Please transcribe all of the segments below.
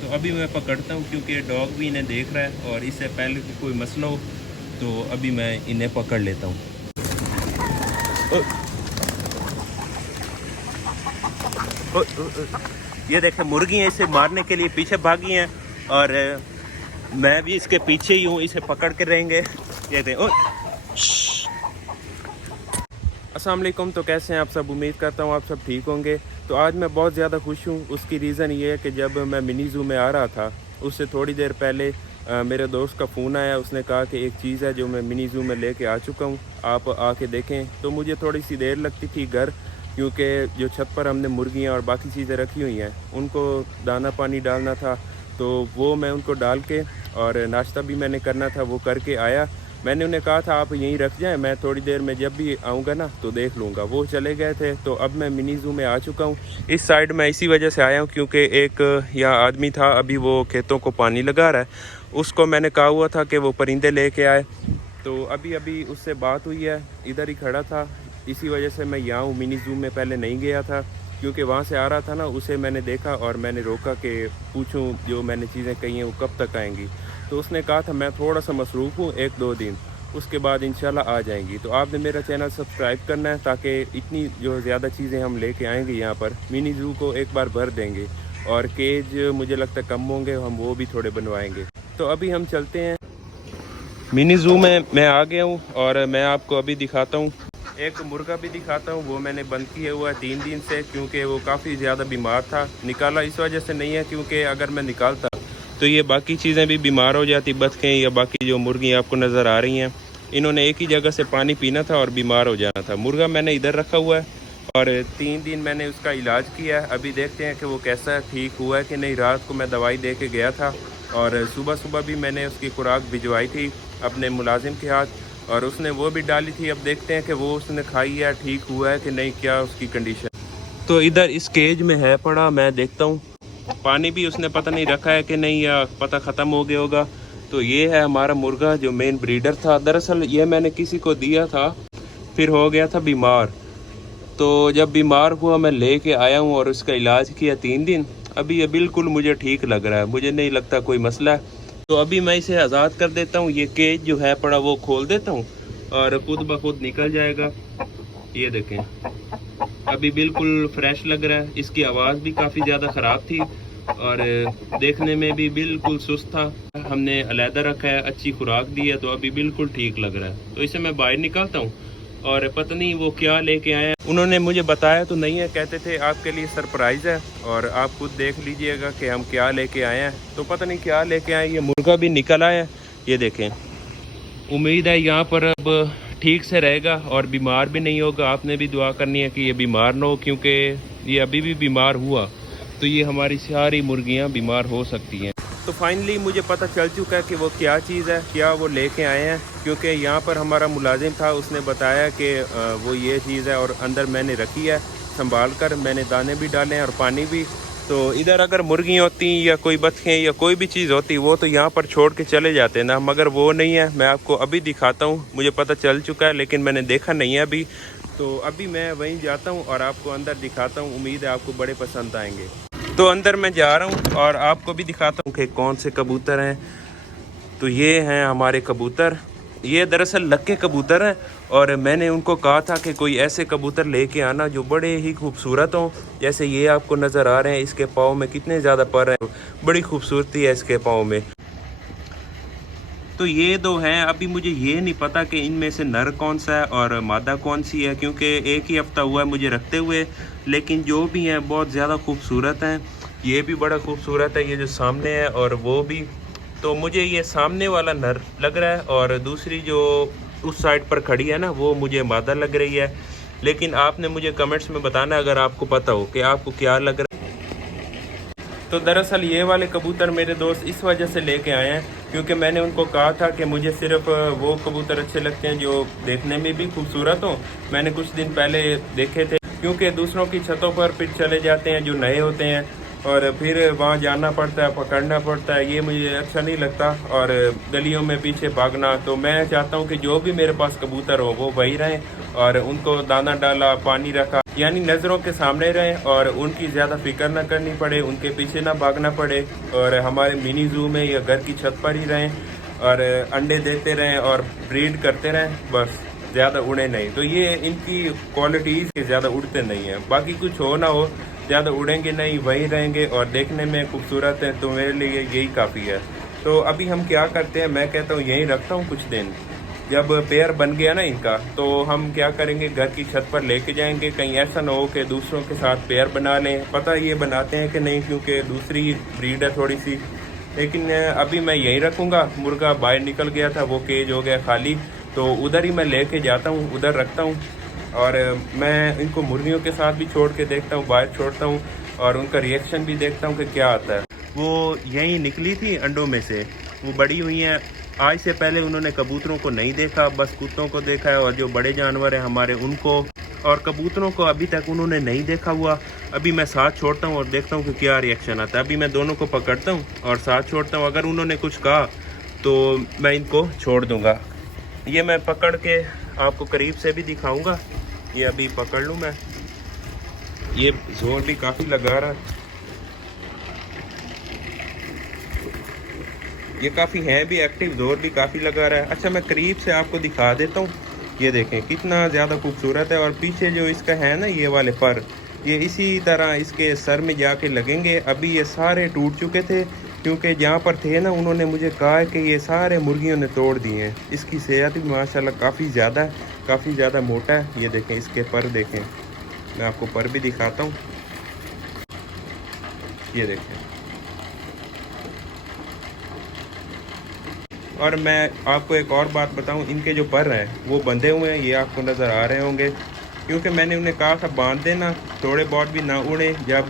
तो अभी मैं पकड़ता हूँ क्योंकि डॉग भी इन्हें देख रहा है और इससे पहले कि कोई मसला हो, तो अभी मैं इन्हें पकड़ लेता हूँ। ये देखें, मुर्गी हैं इसे मारने के लिए पीछे भागी हैं और मैं भी इसके पीछे ही हूँ, इसे पकड़ के रहेंगे। ये देखें। अस्सलाम वालेकुम। तो कैसे हैं आप सब? उम्मीद करता हूँ आप सब ठीक होंगे। तो आज मैं बहुत ज़्यादा खुश हूँ। उसकी रीज़न ये है कि जब मैं मिनी ज़ू में आ रहा था उससे थोड़ी देर पहले मेरे दोस्त का फ़ोन आया। उसने कहा कि एक चीज़ है जो मैं मिनी ज़ू में लेके आ चुका हूँ, आप आके देखें। तो मुझे थोड़ी सी देर लगती थी घर, क्योंकि जो छत पर हमने मुर्गियाँ और बाकी चीज़ें रखी हुई हैं उनको दाना पानी डालना था, तो वो मैं उनको डाल के और नाश्ता भी मैंने करना था, वो करके आया। मैंने उन्हें कहा था आप यहीं रख जाएं, मैं थोड़ी देर में जब भी आऊँगा ना तो देख लूँगा। वो चले गए थे। तो अब मैं मिनी ज़ू में आ चुका हूँ। इस साइड मैं इसी वजह से आया हूँ क्योंकि एक यहाँ आदमी था, अभी वो खेतों को पानी लगा रहा है। उसको मैंने कहा हुआ था कि वो परिंदे लेके आए, तो अभी अभी उससे बात हुई है। इधर ही खड़ा था, इसी वजह से मैं यहाँ हूँ। मिनी ज़ू में पहले नहीं गया था क्योंकि वहाँ से आ रहा था ना, उसे मैंने देखा और मैंने रोका कि पूछूं जो मैंने चीज़ें कही हैं वो कब तक आएंगी। तो उसने कहा था मैं थोड़ा सा मसरूफ़ हूँ, 1-2 दिन, उसके बाद इंशाल्लाह आ जाएंगी। तो आपने मेरा चैनल सब्सक्राइब करना है ताकि इतनी जो ज़्यादा चीज़ें हम लेके आएंगे यहाँ पर मिनी ज़ू को एक बार भर देंगे। और केज मुझे लगता है कम होंगे, हम वो भी थोड़े बनवाएंगे। तो अभी हम चलते हैं मिनी ज़ू में। मैं आ गया हूँ और मैं आपको अभी दिखाता हूँ, एक मुर्गा भी दिखाता हूँ। वो मैंने बंद किया हुआ है 3 दिन से क्योंकि वो काफ़ी ज़्यादा बीमार था। निकाला इस वजह से नहीं है क्योंकि अगर मैं निकालता तो ये बाकी चीज़ें भी बीमार हो जाती, बतखें या बाकी जो मुर्गी आपको नज़र आ रही हैं। इन्होंने एक ही जगह से पानी पीना था और बीमार हो जाना था। मुर्गा मैंने इधर रखा हुआ है और 3 दिन मैंने उसका इलाज किया है। अभी देखते हैं कि वो कैसा ठीक हुआ है कि नहीं। रात को मैं दवाई दे के गया था और सुबह सुबह भी मैंने उसकी खुराक भिजवाई थी अपने मुलाजिम के हाथ और उसने वो भी डाली थी। अब देखते हैं कि वो उसने खाई है, ठीक हुआ है कि नहीं, क्या उसकी कंडीशन। तो इधर इस केज में है पड़ा, मैं देखता हूँ। पानी भी उसने पता नहीं रखा है कि नहीं, या पता ख़त्म हो गया होगा। तो ये है हमारा मुर्गा जो मेन ब्रीडर था। दरअसल ये मैंने किसी को दिया था, फिर हो गया था बीमार। तो जब बीमार हुआ मैं लेके आया हूँ और उसका इलाज किया 3 दिन। अभी ये बिल्कुल मुझे ठीक लग रहा है, मुझे नहीं लगता कोई मसला है। तो अभी मैं इसे आज़ाद कर देता हूँ। ये केज जो है पड़ा वो खोल देता हूँ और खुद ब खुद निकल जाएगा। ये देखें, अभी बिल्कुल फ्रेश लग रहा है। इसकी आवाज़ भी काफ़ी ज़्यादा ख़राब थी और देखने में भी बिल्कुल सुस्त था। हमने अलहदा रखा है, अच्छी खुराक दी है, तो अभी बिल्कुल ठीक लग रहा है। तो इसे मैं बाहर निकालता हूँ और पता नहीं वो क्या लेके आए हैं। उन्होंने मुझे बताया तो नहीं है, कहते थे आपके लिए सरप्राइज़ है और आप खुद देख लीजिएगा कि हम क्या लेके आए हैं। तो पता नहीं क्या लेके आए। ये मुर्गा भी निकल आया है, ये देखें। उम्मीद है यहाँ पर अब ठीक से रहेगा और बीमार भी नहीं होगा। आपने भी दुआ करनी है कि ये बीमार ना हो, क्योंकि ये अभी भी बीमार हुआ तो ये हमारी सारी मुर्गियाँ बीमार हो सकती हैं। तो फाइनली मुझे पता चल चुका है कि वो क्या चीज़ है, क्या वो लेके आए हैं। क्योंकि यहाँ पर हमारा मुलाजिम था, उसने बताया कि वो ये चीज़ है और अंदर मैंने रखी है संभाल कर। मैंने दाने भी डाले हैं और पानी भी। तो इधर अगर मुर्गी होती या कोई बतखें या कोई भी चीज़ होती वो तो यहाँ पर छोड़ के चले जाते ना, मगर वो नहीं है। मैं आपको अभी दिखाता हूँ, मुझे पता चल चुका है लेकिन मैंने देखा नहीं है अभी। तो अभी मैं वहीं जाता हूँ और आपको अंदर दिखाता हूँ। उम्मीद है आपको बड़े पसंद आएंगे। तो अंदर मैं जा रहा हूँ और आपको भी दिखाता हूँ कि कौन से कबूतर हैं। तो ये हैं हमारे कबूतर। ये दरअसल लक्के कबूतर हैं और मैंने उनको कहा था कि कोई ऐसे कबूतर लेके आना जो बड़े ही खूबसूरत हों। जैसे ये आपको नज़र आ रहे हैं, इसके पाँव में कितने ज़्यादा पर हैं, बड़ी खूबसूरती है इसके पाँव में। तो ये 2 हैं। अभी मुझे ये नहीं पता कि इनमें से नर कौन सा है और मादा कौन सी है, क्योंकि एक ही हफ्ता हुआ है मुझे रखते हुए। लेकिन जो भी हैं बहुत ज़्यादा खूबसूरत हैं। ये भी बड़ा खूबसूरत है, ये जो सामने है, और वो भी। तो मुझे ये सामने वाला नर लग रहा है और दूसरी जो उस साइड पर खड़ी है ना, वो मुझे मादा लग रही है। लेकिन आपने मुझे कमेंट्स में बताना अगर आपको पता हो कि आपको क्या लग रहा है। तो दरअसल ये वाले कबूतर मेरे दोस्त इस वजह से लेके आए हैं क्योंकि मैंने उनको कहा था कि मुझे सिर्फ वो कबूतर अच्छे लगते हैं जो देखने में भी खूबसूरत हों। मैंने कुछ दिन पहले देखे थे, क्योंकि दूसरों की छतों पर फिर चले जाते हैं जो नए होते हैं और फिर वहाँ जाना पड़ता है, पकड़ना पड़ता है। ये मुझे अच्छा नहीं लगता। और गलियों में पीछे भागना, तो मैं चाहता हूँ कि जो भी मेरे पास कबूतर हो वो वही रहें और उनको दाना डाला, पानी रखा, यानी नज़रों के सामने रहें और उनकी ज़्यादा फिक्र ना करनी पड़े, उनके पीछे ना भागना पड़े और हमारे मिनी जू में या घर की छत पर ही रहें और अंडे देते रहें और ब्रीड करते रहें, बस ज़्यादा उड़े नहीं। तो ये इनकी क्वालिटीज़ के ज़्यादा उड़ते नहीं हैं। बाकी कुछ हो ना हो, ज़्यादा उड़ेंगे नहीं, वहीं रहेंगे और देखने में खूबसूरत हैं, तो मेरे लिए यही काफ़ी है। तो अभी हम क्या करते हैं, मैं कहता हूँ यहीं रखता हूँ कुछ दिन। जब पेयर बन गया ना इनका, तो हम क्या करेंगे, घर की छत पर लेके जाएंगे। कहीं ऐसा ना हो कि दूसरों के साथ पेयर बना लें, पता ये बनाते हैं कि नहीं, क्योंकि दूसरी ब्रीड है थोड़ी सी। लेकिन अभी मैं यहीं रखूँगा। मुर्गा बाहर निकल गया था, वो केज हो गया खाली, तो उधर ही मैं लेके जाता हूँ, उधर रखता हूँ। और मैं इनको मुर्गियों के साथ भी छोड़ के देखता हूँ, बाहर छोड़ता हूँ और उनका रिएक्शन भी देखता हूँ कि क्या आता है। वो यहीं निकली थी अंडों में से, वो बड़ी हुई हैं। आज से पहले उन्होंने कबूतरों को नहीं देखा, बस कुत्तों को देखा है और जो बड़े जानवर हैं हमारे उनको, और कबूतरों को अभी तक उन्होंने नहीं देखा हुआ। अभी मैं साथ छोड़ता हूँ और देखता हूँ कि क्या रिएक्शन आता है। अभी मैं दोनों को पकड़ता हूँ और साथ छोड़ता हूँ। अगर उन्होंने कुछ कहा तो मैं इनको छोड़ दूँगा। ये मैं पकड़ के आपको करीब से भी दिखाऊंगा। ये अभी पकड़ लूँ मैं। ये जोर भी काफ़ी लगा रहा है, ये काफ़ी है भी एक्टिव, जोर भी काफ़ी लगा रहा है। अच्छा, मैं करीब से आपको दिखा देता हूँ। ये देखें कितना ज़्यादा खूबसूरत है। और पीछे जो इसका है ना, ये वाले पर, ये इसी तरह इसके सर में जाके लगेंगे। अभी ये सारे टूट चुके थे, क्योंकि जहाँ पर थे ना, उन्होंने मुझे कहा कि ये सारे मुर्गियों ने तोड़ दिए हैं। इसकी सेहत भी माशाल्लाह काफ़ी ज़्यादा है, काफ़ी ज़्यादा मोटा है। ये देखें इसके पर, देखें, मैं आपको पर भी दिखाता हूँ। ये देखें। और मैं आपको एक और बात बताऊं, इनके जो पर हैं वो बंधे हुए हैं, ये आपको नज़र आ रहे होंगे, क्योंकि मैंने उन्हें कहा था बांध देना, थोड़े बहुत भी ना उड़े। जब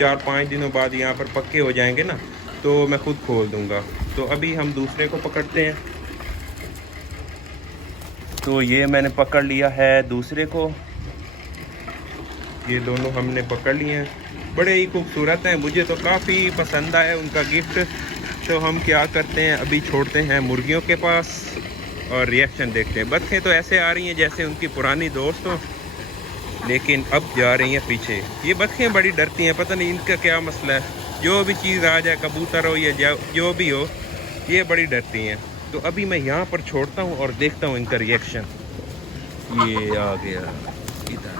4-5 दिनों बाद यहाँ पर पक्के हो जाएंगे ना, तो मैं ख़ुद खोल दूँगा। तो अभी हम दूसरे को पकड़ते हैं। तो ये मैंने पकड़ लिया है दूसरे को, ये दोनों हमने पकड़ लिए हैं। बड़े ही खूबसूरत हैं, मुझे तो काफ़ी पसंद आया उनका गिफ्ट। तो हम क्या करते हैं, अभी छोड़ते हैं मुर्गियों के पास और रिएक्शन देखते हैं। बत्खें तो ऐसे आ रही हैं जैसे उनकी पुरानी दोस्त हो, लेकिन अब जा रही हैं पीछे। ये बत्खें बड़ी डरती हैं, पता नहीं इनका क्या मसला है। जो भी चीज़ आ जाए, कबूतर हो या जो भी हो, ये बड़ी डरती हैं। तो अभी मैं यहाँ पर छोड़ता हूँ और देखता हूँ इनका रिएक्शन। ये आ गया इधर,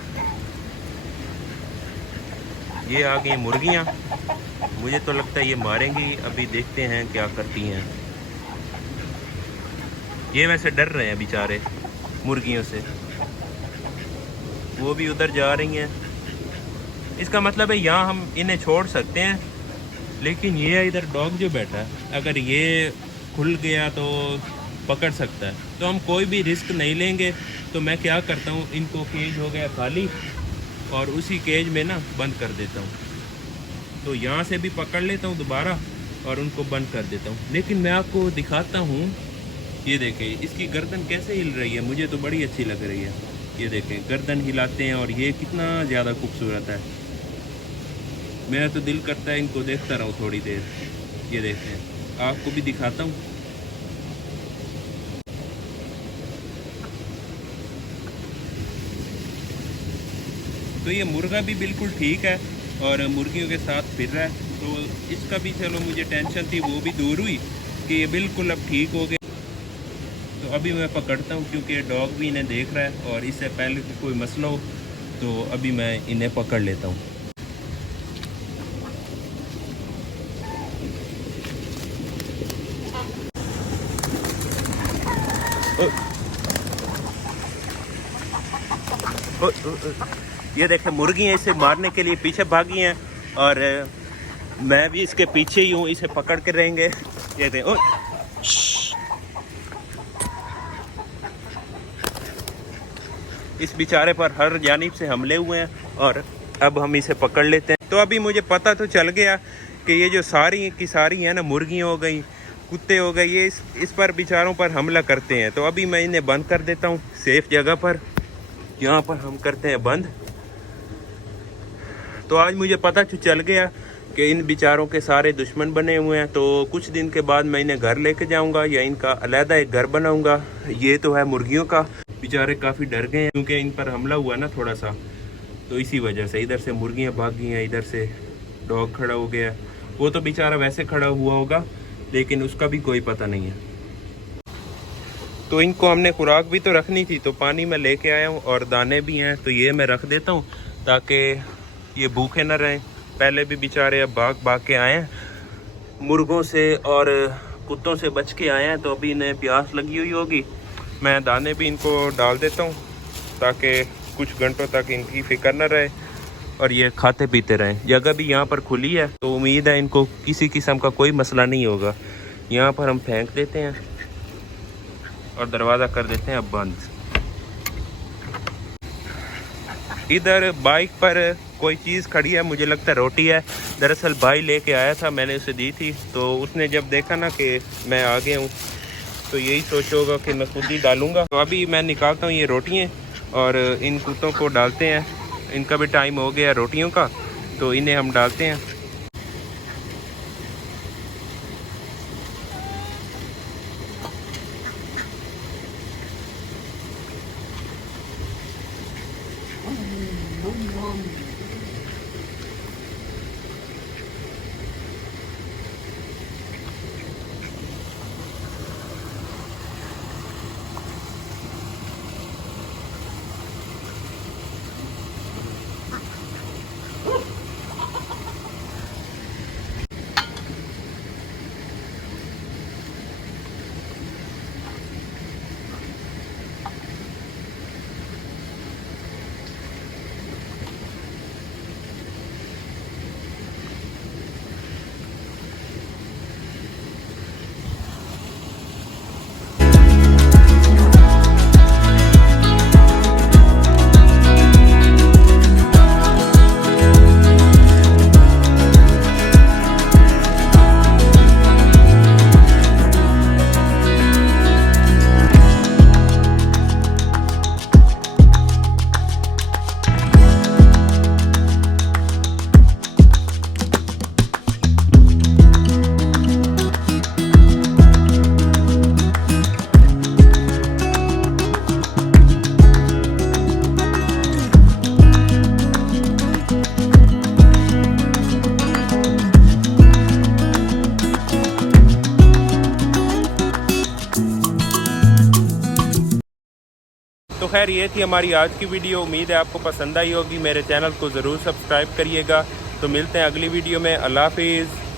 ये आ गई मुर्गियाँ। मुझे तो लगता है ये मारेंगी। अभी देखते हैं क्या करती हैं। ये वैसे डर रहे हैं बेचारे मुर्गियों से, वो भी उधर जा रही हैं। इसका मतलब है यहाँ हम इन्हें छोड़ सकते हैं, लेकिन ये इधर डॉग जो बैठा है, अगर ये खुल गया तो पकड़ सकता है। तो हम कोई भी रिस्क नहीं लेंगे। तो मैं क्या करता हूँ, इनको केज हो गया खाली और उसी केज में ना बंद कर देता हूँ। तो यहाँ से भी पकड़ लेता हूँ दोबारा और उनको बंद कर देता हूँ। लेकिन मैं आपको दिखाता हूँ, ये देखें इसकी गर्दन कैसे हिल रही है, मुझे तो बड़ी अच्छी लग रही है। ये देखें गर्दन हिलाते हैं और ये कितना ज़्यादा खूबसूरत है। मेरा तो दिल करता है इनको देखता रहूँ थोड़ी देर। ये देखें, आपको भी दिखाता हूँ। तो ये मुर्गा भी बिल्कुल ठीक है और मुर्गियों के साथ फिर रहा है। तो इसका भी चलो मुझे टेंशन थी, वो भी दूर हुई कि ये बिल्कुल अब ठीक हो गए। तो अभी मैं पकड़ता हूँ, क्योंकि डॉग भी इन्हें देख रहा है और इससे पहले कि कोई मसला हो, तो अभी मैं इन्हें पकड़ लेता हूँ। ये देखें मुर्गियाँ इसे मारने के लिए पीछे भागी हैं और मैं भी इसके पीछे ही हूँ, इसे पकड़ के रहेंगे। ये देखें, इस बेचारे पर हर जानिब से हमले हुए हैं और अब हम इसे पकड़ लेते हैं। तो अभी मुझे पता तो चल गया कि ये जो सारी की सारी है ना, मुर्गियाँ हो गई, कुत्ते हो गए, ये इस पर बेचारों पर हमला करते हैं। तो अभी मैं इन्हें बंद कर देता हूँ सेफ जगह पर। यहाँ पर हम करते हैं बंद। तो आज मुझे पता चल गया कि इन बेचारों के सारे दुश्मन बने हुए हैं। तो कुछ दिन के बाद मैं इन्हें घर लेके जाऊंगा या इनका अलहदा एक घर बनाऊंगा। ये तो है मुर्गियों का, बेचारे काफ़ी डर गए हैं क्योंकि इन पर हमला हुआ ना थोड़ा सा, तो इसी वजह से इधर से मुर्गियाँ भाग गई हैं, इधर से डॉग खड़ा हो गया। वो तो बेचारा वैसे खड़ा हुआ होगा लेकिन उसका भी कोई पता नहीं है। तो इनको हमने खुराक भी तो रखनी थी, तो पानी मैं लेके आया हूँ और दाने भी हैं, तो ये मैं रख देता हूँ ताकि ये भूखे ना रहें। पहले भी बेचारे अब भाग भाग के आए हैं, मुर्गों से और कुत्तों से बच के आए हैं, तो अभी इन्हें प्यास लगी हुई होगी। मैं दाने भी इनको डाल देता हूँ ताकि कुछ घंटों तक इनकी फिक्र न रहे और ये खाते पीते रहें। जगह भी यहाँ पर खुली है तो उम्मीद है इनको किसी किस्म का कोई मसला नहीं होगा। यहाँ पर हम फेंक देते हैं और दरवाज़ा कर देते हैं अब बंद। इधर बाइक पर कोई चीज़ खड़ी है, मुझे लगता है रोटी है। दरअसल भाई लेके आया था, मैंने उसे दी थी, तो उसने जब देखा ना कि मैं आ गया हूँ तो यही सोच होगा कि मैं खुद ही डालूँगा। तो अभी मैं निकालता हूँ ये रोटियाँ और इन कुत्तों को डालते हैं। इनका भी टाइम हो गया रोटियों का, तो इन्हें हम डालते हैं। तो खैर ये थी हमारी आज की वीडियो। उम्मीद है आपको पसंद आई होगी। मेरे चैनल को ज़रूर सब्सक्राइब करिएगा। तो मिलते हैं अगली वीडियो में। अल्लाह हाफिज़।